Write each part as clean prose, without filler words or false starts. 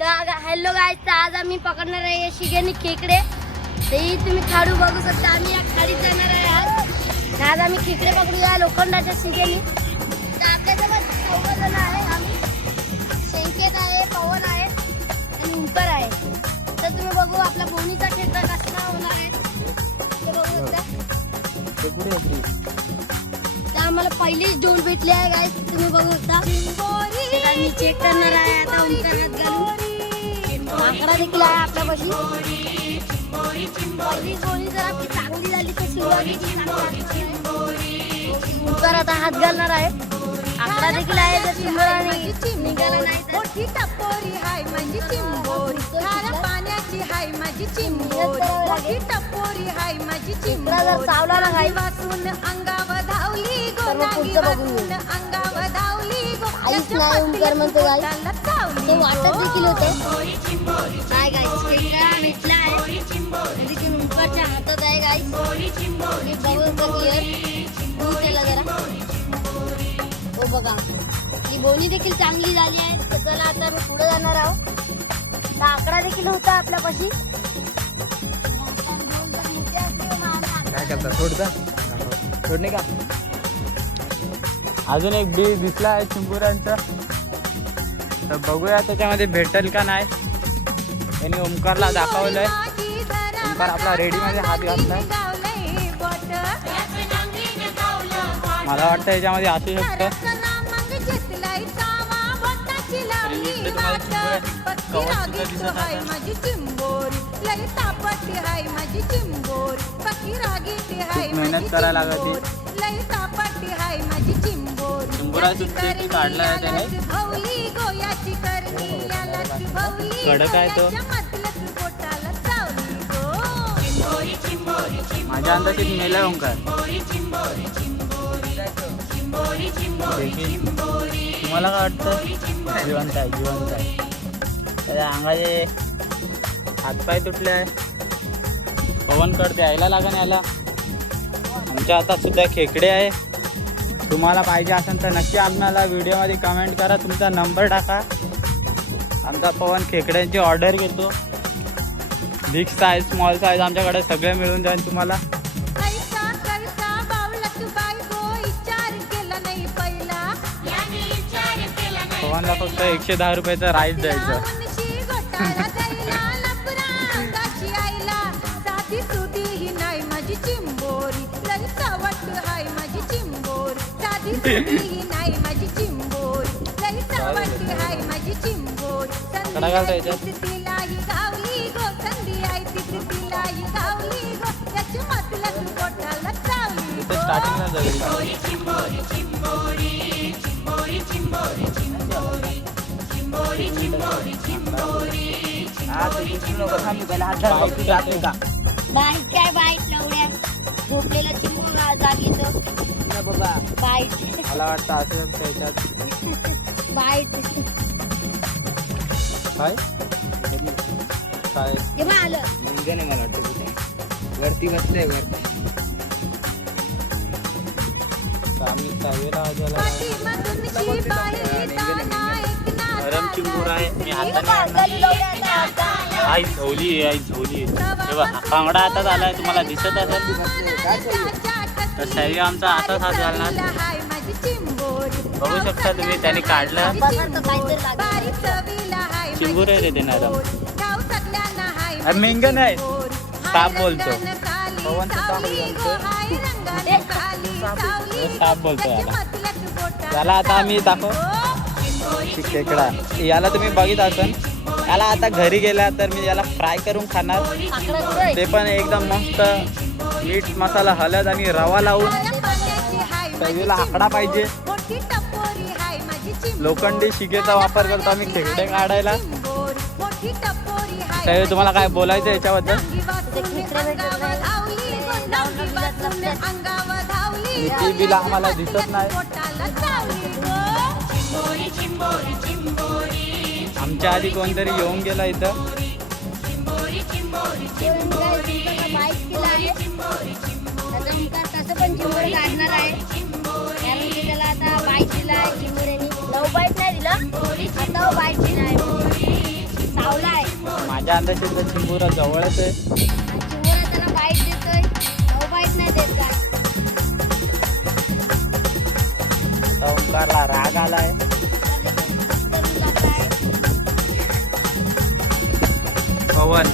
Hello गाईस, तर आज आम्ही पकडणार आहे शिगेनी खेकडे. तेही तुम्ही खाडू बघू शकता. आम्ही या खाडीत जाणार आहे आज आम्ही खेकडे पकडूया लोखंडाच्या शिगेनी. तर आपल्यासोबत 4 जण आहे. आम्ही संकेत आहे, पवन आहे आणि उंकर आहे. तर तुम्ही बघू आपला बोनीचा खेकडा कसा होणार आहे ते बघू शकता. तर आम्हाला पहिलीच डोल भेटली आहे गाईस, तुम्ही बघू शकता. मी चेक करणार आहे आता उंकर हात घालून. आकडा देखील आहे आपल्यापाशी. पहिली गोळी जर आपली चांगली झाली तर उंकर आता हात घालणार आहे. आकडा देखील आहे. जर चिंबोरी निघाला नाही तर मोठी टपोरी हाय माझी चिंबोरी, खाऱ्या पाण्याची हाय माझी चिंबोरी, मोठी टपोरी हाय माझी चिंबोरी. जर चावला ना गाई वाचून अंगावर धावली गो, तर मग पुढचं बघून घेऊ. अंगावर धावली गो, आईच नाही उंकर म्हणतो गाई. तो वाटत देखील होतं. काय गाईस, खेकडा भेटला आहे. देखील उंकरच्या हातात आहे गाईस. मी बघू शकतो क्लिअर. दूर केला जरा. हो बघा, ही बोनी देखील चांगली झाली आहे. तर चला आता आम्ही पुढे जाणार आहोत. तर आकडा देखील होता आपल्यापाशी. काय करता, सोडणे का? अजून एक बीज दिसला आहे चिंबुरांचा. तर बघूया त्याच्यामध्ये भेटेल का नाही. त्यांनी ओमकारला दाखवलंय. ओमकार आपला रेडीमध्ये हात घातलाय. मला वाटतं याच्यामध्ये असू शकतं. खूप मेहनत करायला लागते. चिंबोरा सुद्धा काढला आहे त्याने. कडक आहे तो. माझ्या अंदाजात मेला ओंकार. तुम्हाला काय वाटतं? जिवंत आहे, जिवंत आहे. त्याच्या अंगाचे हातपाय तुटले आहे. पवन कडते यायला लागण याला. आमच्या हातात सुद्धा खेकडे आहे. तुम्हाला पाहिजे असेल तर नक्की आम्हाला व्हिडिओमध्ये कमेंट करा, तुमचा नंबर टाका. आमचा पवन खेकड्यांची ऑर्डर घेतो. बिग साईज, स्मॉल साईज आमच्याकडे सगळे मिळून जाईल तुम्हाला. पवनला फक्त 110 रुपयाचं राईस द्यायचं. कडा घालता याच्यात. स्टार्टिंगला जाईल. बाईट काय बाईट लवड्या झोपलेला चिंबून जागीचं बाईट. मला वाटतं असं त्याच्यात बाईट काय काय तेव्हा आलं. मुंगे नाही. मला वाटतं कुठे वरती बसले. वरती आम्ही सहावीला वाजायला गरम चिंबूर आहे. मी हाताने आई झोली आहे, आई झोली आहे. तेव्हा कांगडा हातात आलाय, तुम्हाला दिसत असेल. तर सहावी आमचा हातात हात घालणार. बघू शकता तुम्ही. त्याने काढलं. चिंबूर आहे ते नरम. मेंगन आहे. साप बोलतो. पवन साप बोलतो याला. त्याला आता आम्ही दाखव खेकडा. याला तुम्ही बघित असाल. याला आता घरी गेला तर मी याला फ्राय करून खाणार. ते पण एकदम मस्त मीठ, मसाला, हळद आणि रवा लावून. चवीला आकडा पाहिजे. लोखंडी शिगेचा वापर करतो आम्ही खेकडे काढायला. त्यावेळी तुम्हाला काय बोलायचं याच्याबद्दल? ती बिल आम्हाला दिसत नाही. आमच्या आधी कोणतरी येऊन गेला इथं. कसं पण चिंबोर काढणार आहे. त्याला आता बाईट दिला आहे चिंबोऱ्यानी. 9 बाईट नाही दिला, आता बाईट दिला आहे. माझ्या अंदाजे तर चिंबोरा जवळच आहे. चिमुरा त्याला बाईट देतोय, तो बाईट नाही देत काय. आता ओंकारला राग आलाय. पवन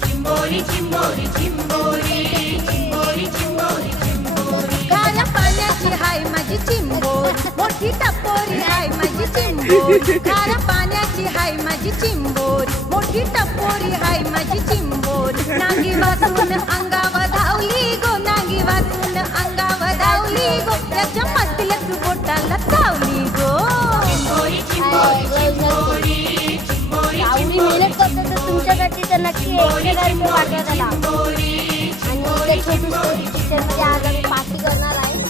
चिंबोरी चिंबोरी चिंबोरी चिंबोरी खाऱ्या पाण्याची हाय माझी चिंबोरी मोठी टपोरी हाय माझी चिंबोरी खाऱ्या पाण्याची हाय माझी चिंबोरी मोठी टपोरी हाय माझी चिंबोरी नांगी वाचून अंगावर धावली गो नांगी वाचून अंगावर धावली गो त्याच्या मधल्याच बोटाला चावली गो आवडी मेहनत करतो तर तुमच्यासाठी तर नक्की 1,000 रुपये पाठवा त्याला. आणि त्या छोटी किचनमध्ये आज आम्ही पार्टी करणार आहे.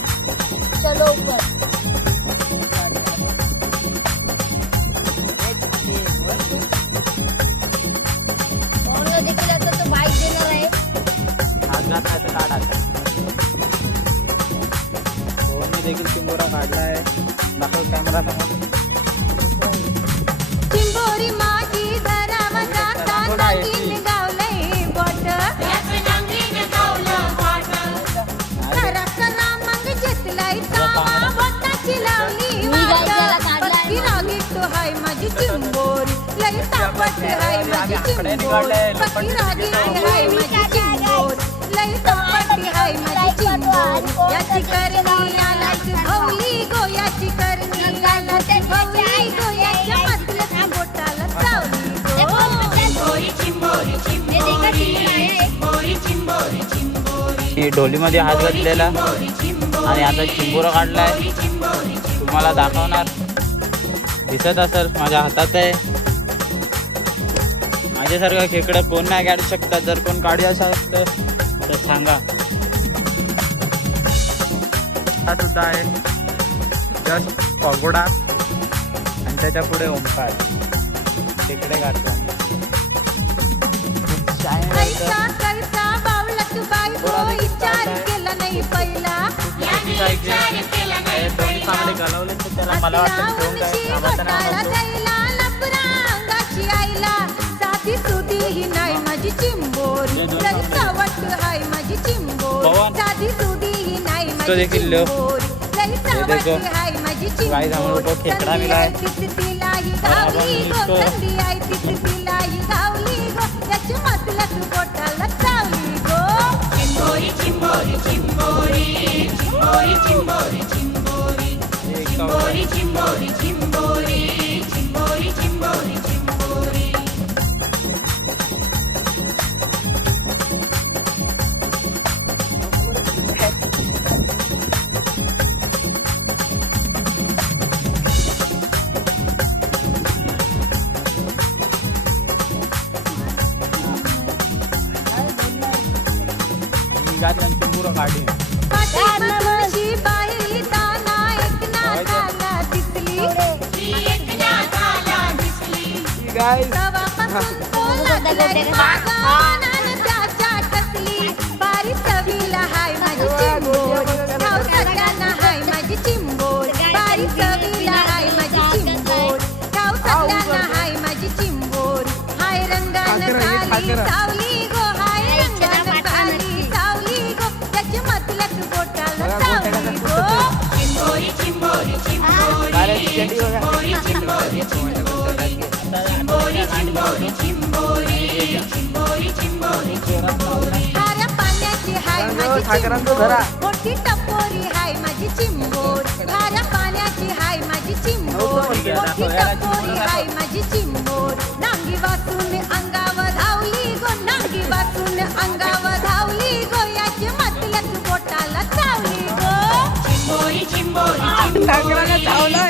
चलो ऊपर. पवनला देखील आता तो बाईक देणार आहे. आघात नाही तर काढ आता. पवनने देखील चिंबोरा काढलाय. दाखव कॅमेरा समोर. चिंबोरी माझी धराव जाता नांगीन गावलंय बोट करा करा मग घेतलाय कामा बोटाची लावली वाट पत्ती रागीट हाय माझी चिंबोरी लई तापट हाय माझी चिंबोरी पत्ती रागीट हाय माझी चिंबोरी लई तापट हाय माझी चिंबोरी याची करणी यालाच भवली गो याची करणी यालाच भवली गो याच्या मधल्याच बोटाला चावली गो मी ढोलीमध्ये हात घातलेला आणि आता चिंबोरा काढलाय. तुम्हाला दाखवणार. दिसत असेल माझ्या हातात आहे. माझ्यासारखा खेकडं कोण नाही काढू शकता. जर कोण काढू असेल तर सांगा. हा सुद्धा आहे जस्ट पगोडा आणि त्याच्या पुढे ओंकार खेकडे काढतो. कैसा कैसा बावळट बायको विचार केला नाही पहिला दोन्ही चांगले घालवले तर त्याला मला वाटतं ठेवून काय कामाचं नाही बोटाला नको. जायला लपरा अंगाची आईला साधी सुधी ही नाही माझी चिंबोरी लई सावट हाय माझी चिंबोरी पवन. साधी सुधी ही नाही तो माझी देखील लो. चिंबोरी लई देखो. सावट हाय माझी गाइस, हम लोग को चिंबोरी खेकडा संधी मिला है. आहे तिथे तिलाही धावली गो इसको- संधी आहे तिथे तिलाही धावली गो त्याच्या मधल्याच बोटाला चावली गो चिंबोरा काढी. पाठीमागची बाई ताना एक नाकाला दिसली तवापासून तो लागलाय मागं आणि त्याच्या टकली बारी चवीला हाय माझी चिंबोरी गाव सगळ्यांना हाय माझी चिंबोरी बारी चवीला हाय माझी चिंबोरी गाव सगळ्यांना हाय माझी चिंबोरी हाय रंगानं झाली सावली गो हाय रंगानं झाली सावली गो त्याच्या मधल्याच बोटाला चावली गो खाऱ्या पाण्याची हाय माझी चिंबोरी मोठी टपोरी हाय माझी चिंबोरी खाऱ्या पाण्याची हाय माझी चिंबोरी मोठी टपोरी हाय माझी चिंबोरी नांगी वाचून अंगावर धावली गो नांगी वाचून अंगावर धावली गो याच्या मधल्याच बोटाला चावली गो चावला